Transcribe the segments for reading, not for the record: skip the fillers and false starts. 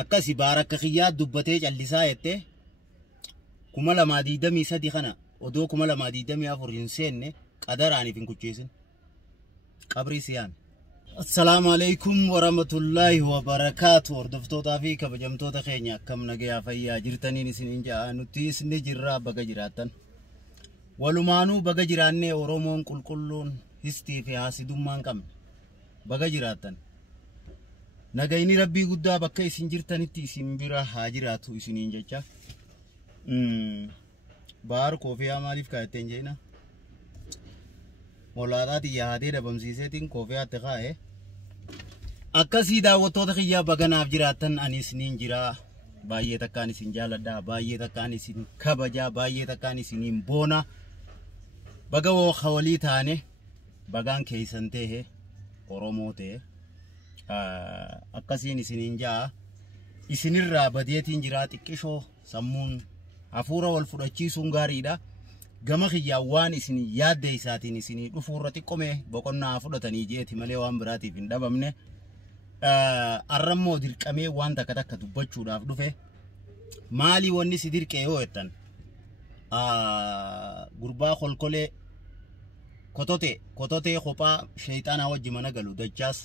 akkasi baaraka khiyyaa dubbatee callisaa jettee 2023 kana odoo 2024 hin seenne qadaraaniif hin kucheessin qabrii siyaan. Assalamu alaikum warahmatullahi wabarakatuh. Hordoftoota fi kabajamtoota keenya akkam nagayaa fayyaa jirtaniin isiniin ja'a nuti isni jirraa baga jiraattan. Walumaanuu baga jiraannee Oromoon qulqulluun histii fi haasidummaan qabne baga jiraattan. Nagayni Rabbii guddaa bakka isin jirtanitti isin bira haa jiraatu isiniin jecha. Baar koofiyaa maaliif kaa'atteen jeena? Molaadhaati yaadee dhabamsiiseetiin koofiyaatti kaa'e. Akkasii daawwattoota kiyyaa baganaaf jiraattan ani isiniin jiraa. Baay'ee takkaan isin jaaladhaa, baay'ee takkaan isin kabajaa, baay'ee takkaan isiniin boona. Baga walii taane bagaan keessan ta'e Oromoo ta'e. Akkasiin isiniin jaa isinirraa badeetiin jiraa xiqqishoo sammuun hafuura wal fudhachiisuun gaariidha. Gama kiyyaa waan isin yaadde isaatiin isinii dhufuurra xiqqome boqonnaa fudhatanii jeeti malee waan biraatiif hin dhabamne. Arrammoo dirqamee waan takka takka dubbachuudhaaf dhufe. Maali wanni si dirqee yoo jettan gurbaa kolkolee kototee kophaa shayxaanaa wajji mana galu dachaas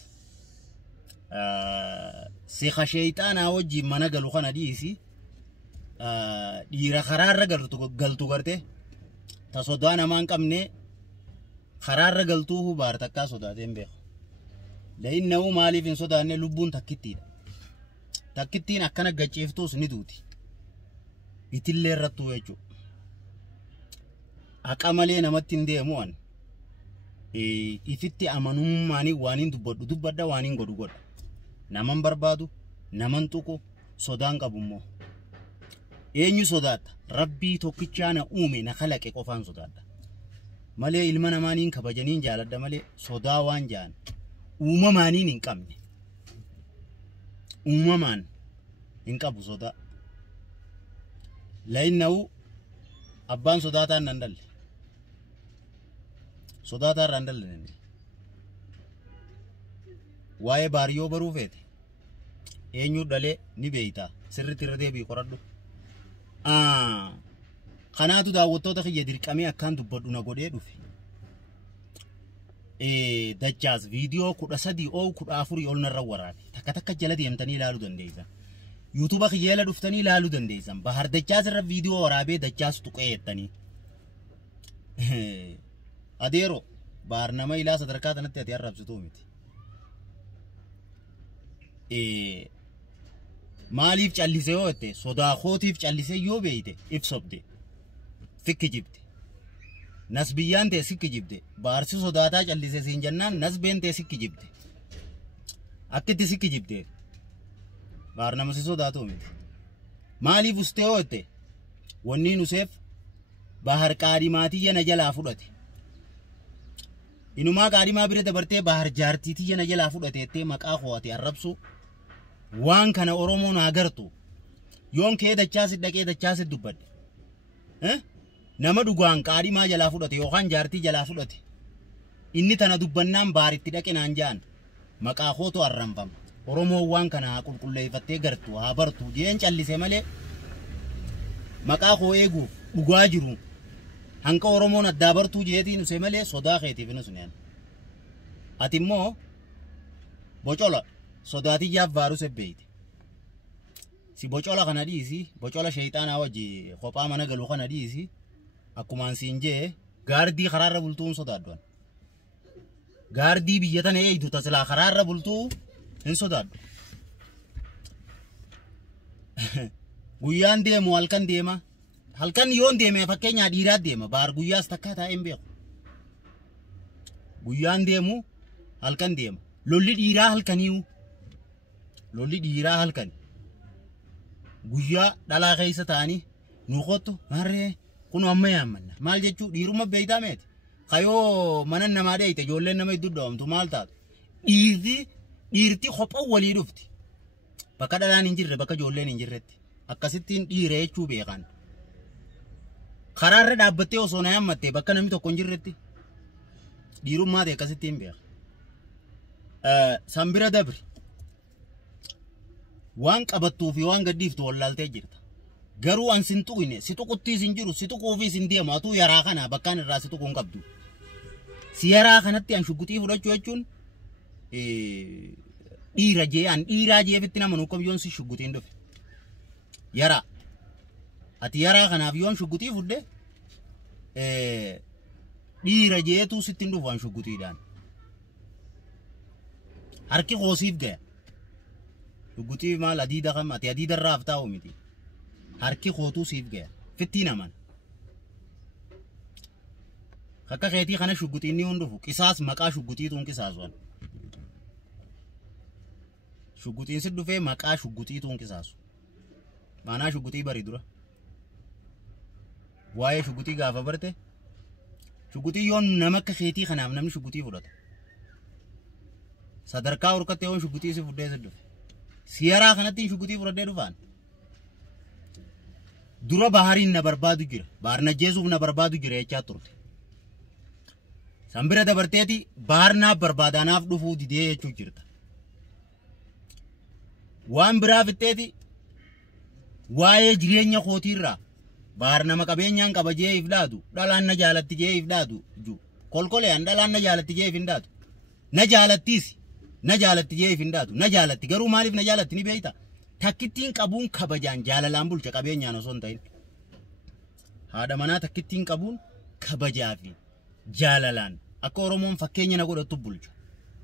seeqa shayxaanaa wajji mana galu kana dhiisi dhiira karaarra galtu garte ta sodaa namaan qabne karaarra galtuu hubaar takkaa sodaateen beeku. La'innahu maaliif hin sodaanne lubbuun takkittiidha. Takkittiin akkana gacheeftuus ni duuti. Itillee irrattuu jechuudha. Haqa malee namatti hin deemu an. Ifitti amanummaanii waan hin dubbadha waan hin godhu. Naman barbaadu, naman tuqu, sodaan qabu immoo. Eenyu sodaata? Rabbii tokkichaa na uume na kalaqe qofaan sodaadha. Malee ilma namaaniin kabajaniin jaaladha malee sodaa waan jaan. Uumamaaniin hin qabne. Uumamaan hin qabu sodaa. La'innahu abbaan sodaataan nan dhalle. Sodaataan raan dhalle nenne. Waa'ee baariyyoo baruu feete. Eenyu dhalee ni beeytaa. Sirriitti irra deebii qoradhu. Kanaatu daawwattoota kiyya dirqamee akkaan dubbadhu na godhee dhufe. Dachaas viidiyoo 13 oo 14 ol narra waraabe. Takka jala deemtanii ilaaluu dandeessan. YouTube kiyyeela dhuftanii ilaaluu dandeessan. Bahar dachaas irra viidiyoo waraabee dachaas tuqee jettanii. Adeero bahar nama ilaa sadarkaa kanatti ati arrabsituu miti. Maaliif callise yoo jette sodaa kootiif callise yoo beeyte ibsobde fikki jibde. Nas biyyaan ta'e sikki jibde. Baarsi sodaataa callise siin jennaan nas been ta'e sikki jibde. Akkitti sikki jibde. Baar nama si sodaatu miti. Maaliif ustee yoo jette wanni nuseef bahar qaadimaatii na jalaa fudhate. Inumaa qaadimaa bira dabartee bahar jaartiitii na jalaa fudhate jettee maqaa ho'ate arrabsu. Waan kana Oromoon agartu. Yoon kee dachaasit dhaqee dachaasit dubbadde. Nama dhugaan qaadimaa jalaa fudhate yookaan jaartii jalaa fudhate. Inni tana dubbannaan baaritti dhaqe naan jaan maqaa hootu arranfama. Oromoon waan kana qulqulleeffattee gartu haa bartu jeen callise malee maqaa hoo eeguuf dhugaa jiru hanqa Oromoon addaa bartuu jeetiin use malee sodaa keetiif nu suneen. Ati immoo bocola sodaatiyyaaf vaarus ebbeeyte. Si bocola kana dhiisi bocola shayxaanaa wajji kophaa mana galu kana dhiisi. Akkumaan siin jee gaardii karaarra bultuun sodaadduan. Gaardii biyya tana eeydu tasilaa karaarra bultuu hin sodaaddu. Guyyaan deemu halkan deema. Halkan yoon deeme fakkeenyaa dhiiraat deema. Baar guyyaas takkaa taa'een beeku. Guyyaan deemu halkan deema. Lolli dhiiraa halkaniiwu. Lolli dhiiraa halkani. Guyyaa dhalaa keessa ta'anii nu qottu marree. Kun amma yaammanna. Maal jechuu dhiiruma beeytaa meeti. Kayoo mana namaa dheeyte ijoolleen nama iddoo dhoomtu maal taatu. Dhiirti kophaa walii dhufti. Bakka dhalaan hin jirre bakka ijoolleen hin jirretti. Akkasittiin dhiira jechuu beekan. Karaarra dhaabbattee osoo na yaammattee bakka namni tokko hin jirretti. Dhiirummaa ta'e akkasittiin beeka. Sambira dabri. waan qabattuu fi waan gaddiiftu wallaaltee jirta. Garuu an sin tuqine si tuqutti sin jiru si tuquu fi sin deemu atuu yaraa kana bakkaan irraa si tuquun qabdu. Si yaraa kanatti an shugguxii fudhachuu jechuun dhiira jee an dhiiraa jeefitti nama nuuqqab yoon si shugguxiin dhufe. Yaraa ati yaraa kanaaf yoon shugguxii fudde dhiira jeetuu sittiin dhufu an shugguxiidhaan. Harki qoosiif gaya. Shugguxii maal adiida kam ati adiida irraa haftaa'u miti. Harki qootuu siif gaya. Fittii naman. Akka keetii kana shugguxiin ni hundufu. Qisaas maqaa shugguxiituun qisaasuwan. Shugguxiin si dhufee maqaa shugguxiituun qisaasu. Maanaa shugguxii bari dura. Waa'ee shugguxii gaafa barte. Shugguxii yoon nama akka keetii kanaaf namni shugguxii fudhata. Sadarkaa urkattee yoon shugguxii si fuddee si dhufe. Siyaraa kanatti shugguxii fudhadhee dhufaan. Dura bahariin na barbaadu jira. Bahar najjeesuuf na barbaadu jira jechaa turte. Sambira dabarteeti bahar naaf barbaadaanaaf dhufuu didee jechuu jirta. Waan biraa fitteeti waa'ee jireenya kootiirraa bahar nama qabeenyaan qaba jee if dhaadu dhalaan na jaalatti jee if dhaadu kolkoleen dhalaan na jaalatti jee if hin dhaadu. Na jaalattiis na jaalatti jee if hin dhaadu. Na jaalatti garuu maaliif na jaalatti ni beeyta. Takkittiin qabuun kabajaan jaalalaan bulcha qabeenyaan osoo hin ta'in. Haadha manaa takkittiin qabuun kabajaa fi jaalalaan akka Oromoon fakkeenya na godhatu bulchu.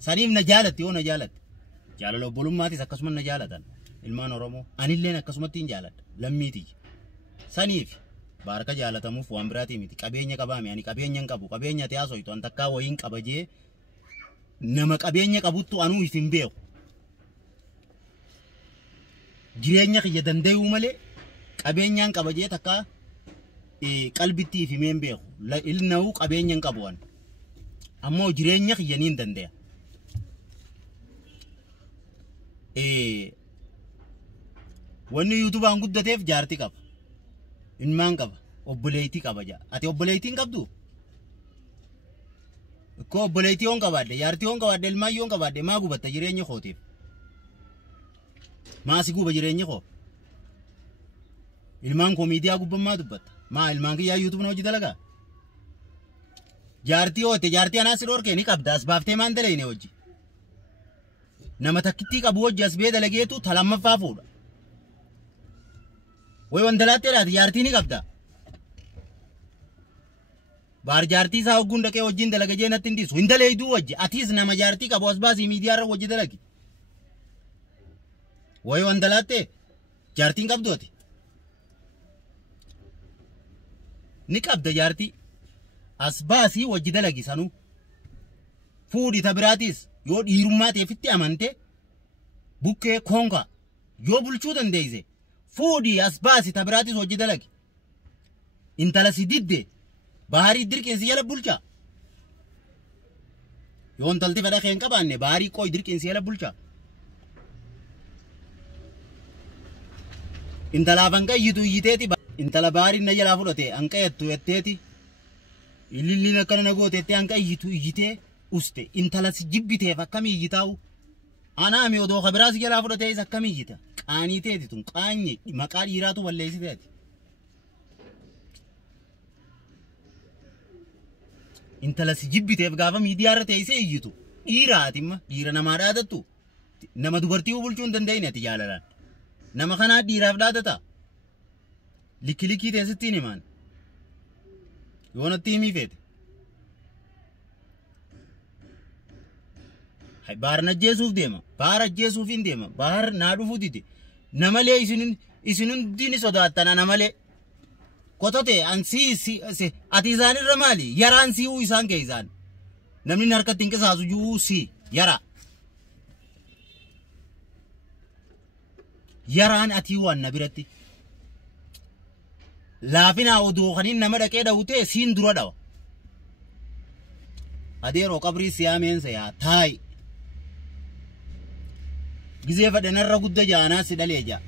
Saniif na jaalatti yoo na jaalatti. Jaalala obbolummaatiis akkasuma na jaalatan ilmaan Oromoo. Anilleen akkasumatti hin jaaladha lammiiti. Saniif baarka jaalatamuuf waan biraatii miti. Qabeenya qabaame ani qabeenya hin qabu. Qabeenya ati haasoytu an takkaa wayiin qabajee nama qabeenya qabuttu anuu if hin beeku. Jireenya kiyya danda'uu malee qabeenyaan qabajee takka qalbitti if himeen beeku. Ilna'uu qabeenya hin qabu an. Ammoo jireenya kiyya niin danda'a. Wanni YouTubaan guddateef jaartii qaba. Ilmaan qaba. Obboleettii qaba jaa. Ati obboleettii hin qabdu? Ko obboleettii hoon qabaadde, jaartii hoon qabaadde, ilmaan yoon qabaadde maa gubatta jireenya kootiif? Maasi guba jireenya koo? Ilmaan koo miidiyaa gubbammaa dubbatta. Maa ilmaan kiyyaa YouTube na hojii dalagaa? Jaartii hoote jaartii anaa si dhorkee ni qabda as baaftee maan dalayne hojii. Nama takkittii qabu hojii as bee dalageetu talammaffaa fuudha. Way wandalaattee laati jaartii ni qabda. Baar jaartii isaa hogguun dhaqee hojiin dalaga jee natti hin dhiisu. Hin daleeyduu hojii. Atiis nama jaartii qabu as baasii miidiyaa irra hojii dalagi. Way wandalaattee jaartiin qabdooti. Ni qabda jaartii. As baasii hojii dalagi sanuu. Fuudhi tabiraatiis yoo dhiirummaa ta'eefitti amante bukkee konka yoo bulchuu dandeeyse fuudhi as baasii tabiraatiis hojii dalagi. Intala si didde baharii dirqinsi jala bulcha. Yoo intalti fedha keen qabaanne baharii qooy dirqinsi jala bulcha. Intala fanqayyitu iyyiteeti intala baharii na jalaa fudhate hanqayattu yetteeti. Ililliin akkana na gooteetti hanqayyitu iyyitee uste intala si jibbiteef akkamii iyyitaa'u. Anaa mi odoo kabiraa si jalaa fudhatees akkamii iyyita. Qaaniiteeti tun qaanye maqaa dhiiraatu balleessiteeti. Intala si jibbiteef gaafa miidiyaa irra teessee iyyitu. Dhiiraatimma dhiira namaa dhaadattu. Nama dubartii bulchuu hin dandeenye ati jaalalaan. Nama kanaa dhiiraaf dhaadata. Likkilikii teessittiin himaan. Yoo natti himii feete. Bahar najjeesuuf deema. Bahar ajjeesuuf hin deema. Bahar naa dhufuu dide. Namalee isin hundi ni sodaattan namalee. Kotote ansi ati isaan irra maali? Yaraan si'uu isaan kee isaan. Namni harkatti hin qisaasu juu si yara. Yaraan ati waan na biratti. Laafina odoo kaniin nama dhaqee dhawutee siin dura dhawa. Adeeroo qabrii siyaameensa yaa taayi. Gizee fadhe narra gudda jaanaa si dhalee jaa.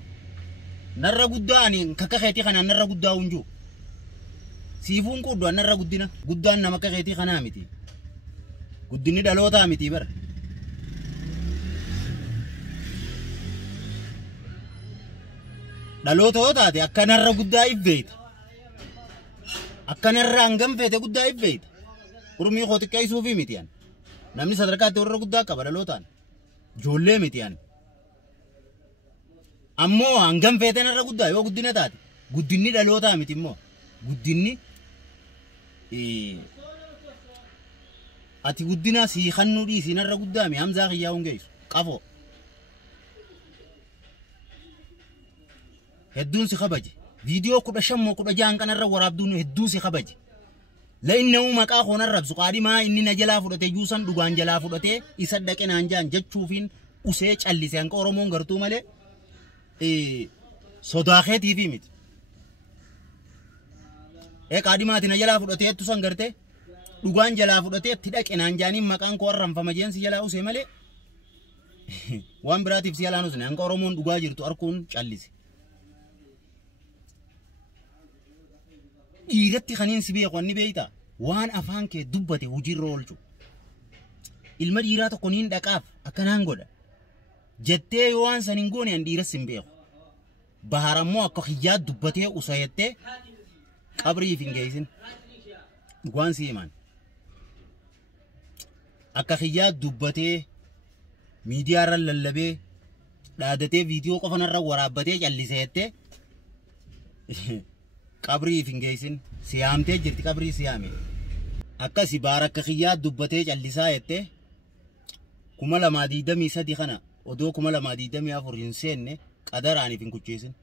Narra guddaa ani kakka keetii kanaan narra guddaa hunjuu. Siifuun quddu narra guddina. Guddaan nama akka keetii kanaa miti. Guddinni dhalootaa miti bara. dhaloota yoo taate akkanarra guddaa ifbeeta. Akkanarra hangam feete guddaa ifbeeta. Urmii koo xiqqeessuufi miti yan. Namni sadarkaatti warra guddaa qaba dhalootaan. Ijoollee miti yan. Ammoo hangam feete narra guddaa yoo guddina taate. Guddinni dhalootaa miti immoo. Guddinni ati guddina si khannuu dhiisii narra guddaa mi hamzaa kiyyaa hungeessu. Qafoo. Hedduun si kabaje. Viidiyoo 15 kanarra waraabduun hedduu si kabaje. لأنه مكا خون الرب سقاري ما إني نجلا فرطة جوسان دوغان جلا فرطة يصدق إن أنجان جت شوفين وسيج اللي سانك أورمون غرتو ماله صداقة تيفي ميت كادي ما تنا جلا فرطة تسان غرتة دوغان جلا فرطة تدك إن أنجاني مكان كورم فمجين سيجلا وسي ماله وان براتي في سيالانو سنة أنك أورمون دوغا جرتو أركون شاليسي إيرتي خنين سبيه قواني بيتا وان أفان كي دبته وجير رولجو ilma dhiiraa tokko niin dhaqaaf akkanaan godha jettee waan sanin goone an dhiira simbeeku baharammoo akka xiyyaa dubbatee usayettee qabriif hin geessin waan siiman akka xiyyaa dubbatee miidiyaarra lallabee dhaadatee viidiyoo qofanarra waraabbatee calliseettee qabriif hin geessin siyaamtee jirti qabrii siyaame akkasi baarakka xiyyaa dubbatee callisaa jettee 2023 kana odoo 2024 hin seenne qadaraaniif hin kucheessin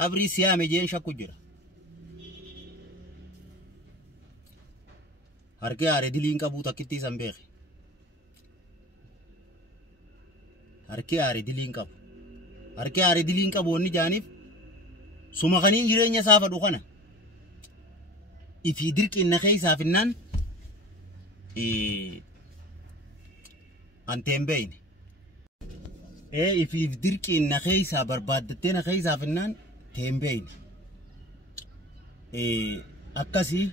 qabrii siyaame jeen shakku jira harkee aare diliin qabuu takkitti isan beeke harkee aare diliin qabu wanni jaaniif suma kaniin jireenya isaa fadhu kana ifi dirqiinna keeysaaf innaan anteen beeyne ifi dirqiinna keeysaa barbaaddattee na keeysaaf innaan teen beeyne akkasii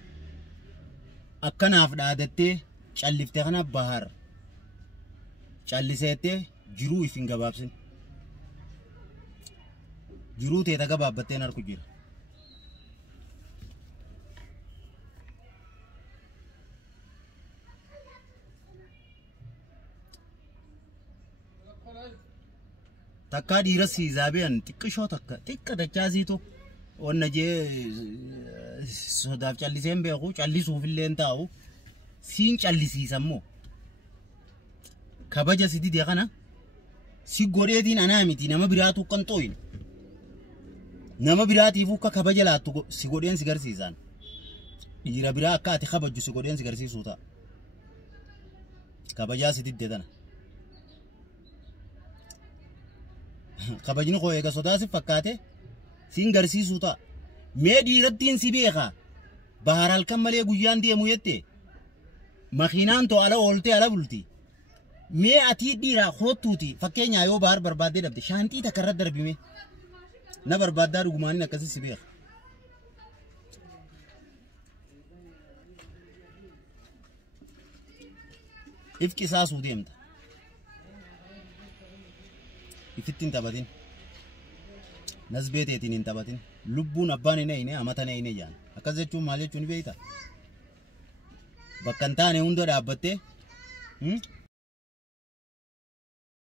akkanaaf dhaadattee calliftee kana bahar calliseettee jiruu ifin gabaabsin jiruu teeta gabaabbattee narku jira takka dhiira siizaabeen xiqqishoo takka xiqqa dachaasiitu onna jee sodaaf calliseen beeku callisuufillee hin taa'u siin callisiisammoo kabaja si didee kana si godheetiin anaa miti nama biraatu kan xooyin nama biraatiif akka kabaja laattu si godheen si garsiisan dhiira biraa akka ati kabajju si godheen si garsiisuu ta'a kabajaa si didee tana kabajni koo eega sodaasif fakkaate siin garsiisuu ta'a mee dhiirattiin si beekaa bahar halkan malee guyyaan deemu jette makiinaan too ala ooltee ala bulti mee atii dhiiraa hoottuuti fakkeenyaa yoo bahar barbaaddee dhabde shaantii takka irra darbime na barbaaddaa dhugumaanin akkasii si beeka ifki isaasuu deemta ifittiin taphatin nasbeeteetiin hin taphatin lubbuun abbaan hin eeyne amatan eeyne jaan akkas jechuun maal jechuun beeyta bakka hin taane hunda dhaabbattee